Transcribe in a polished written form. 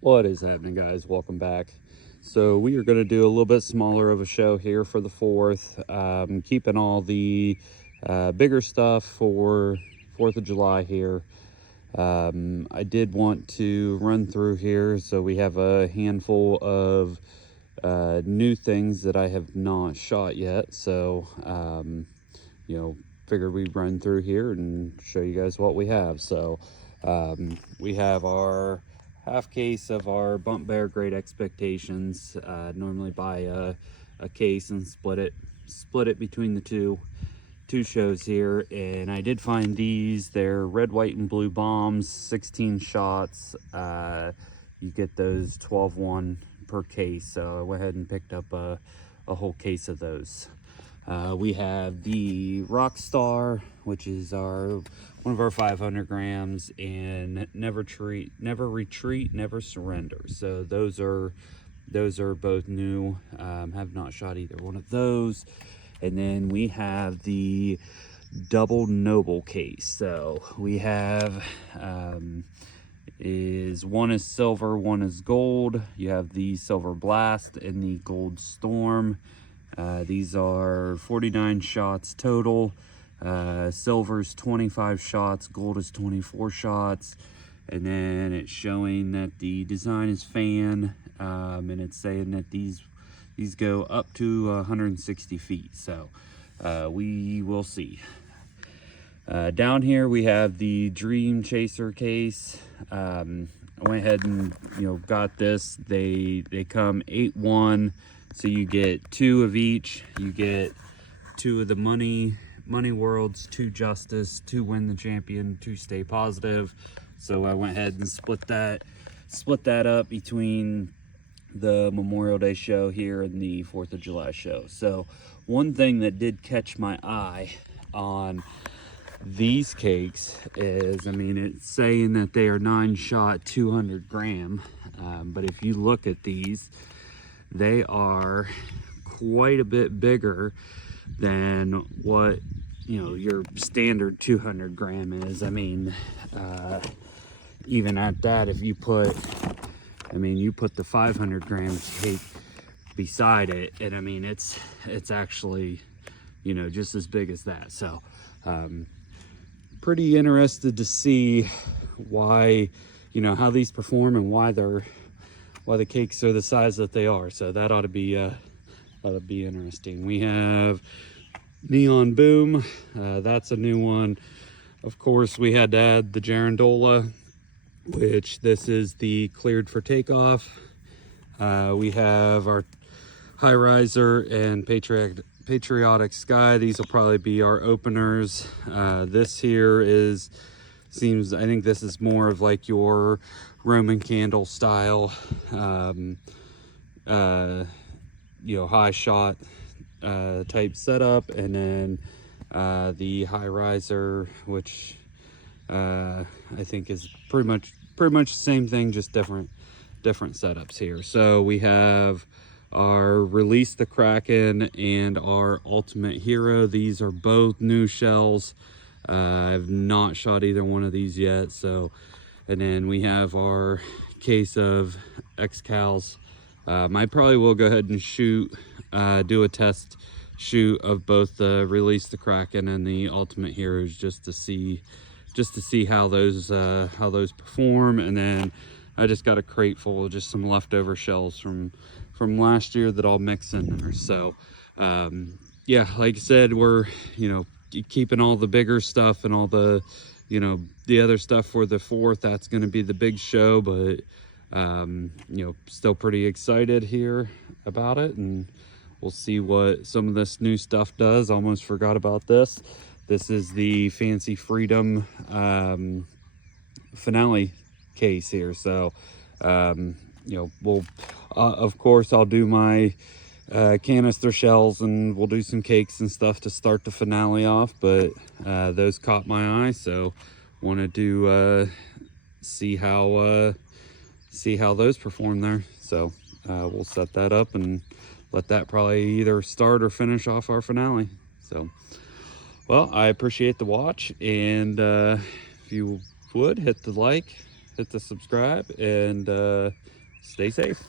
What is happening, guys? Welcome back. So we are going to do a little bit smaller of a show here for the 4th, keeping all the bigger stuff for 4th of July here. I did want to run through here, so we have a handful of new things that I have not shot yet. So, figured we'd run through here and show you guys what we have. So we have our half case of our Bump Bear Great Expectations. Normally buy a case and split it between the two shows here, and I did find these. They're red, white, and blue bombs, 16 shots. You get those 12-1 per case, so I went ahead and picked up a whole case of those. We have the Rockstar, which is one of our 500 grams, and Never Retreat, Never Surrender. So those are both new. Have not shot either one of those. And then we have the Double Noble case. So we have one is silver, one is gold. You have the Silver Blast and the Gold Storm. These are 49 shots total. Silver's 25 shots, gold is 24 shots. And then it's showing that the design is fan, and it's saying that these go up to 160 feet. So we will see. Down here we have the Dream Chaser case. I went ahead and got this. They come 8-1, so you get 2 of each. You get 2 of the money worlds, 2 justice, 2 win the champion, 2 stay positive. So I went ahead and split that up between the Memorial Day show here and the 4th of July show. So one thing that did catch my eye on these cakes is, it's saying that they are 9-shot, 200 gram. But if you look at these, they are quite a bit bigger than what your standard 200 gram is. Even at that, if you put the 500 gram cake beside it, and it's actually just as big as that. So pretty interested to see why how these perform and why the cakes are the size that they are. So that ought to be interesting. We have Neon Boom. That's a new one. Of course, we had to add the Jarandola, which this is the cleared for takeoff. We have our High Riser and Patriotic Sky. These will probably be our openers. This here I think this is more of like your Roman candle style, high shot type setup. And then the High Riser, which I think is pretty much the same thing, just different setups here. So we have our Release the Kraken and our Ultimate Hero. These are both new shells. I've not shot either one of these yet. So, and then we have our case of Excals. I probably will go ahead and do a test shoot of both the Release the Kraken and the Ultimate Heroes, just to see how those perform. And then I just got a crate full of just some leftover shells from last year that I'll mix in there. So yeah, like I said, we're keeping all the bigger stuff and all the the other stuff for the 4th. That's going to be the big show, but still pretty excited here about it, and we'll see what some of this new stuff does. Almost forgot about this. This is the Fancy Freedom finale case here. So we'll of course I'll do my canister shells, and we'll do some cakes and stuff to start the finale off. But those caught my eye, so wanted to see how those perform there. So we'll set that up and let that probably either start or finish off our finale. So, well, I appreciate the watch, and if you would hit the like, hit the subscribe, and stay safe.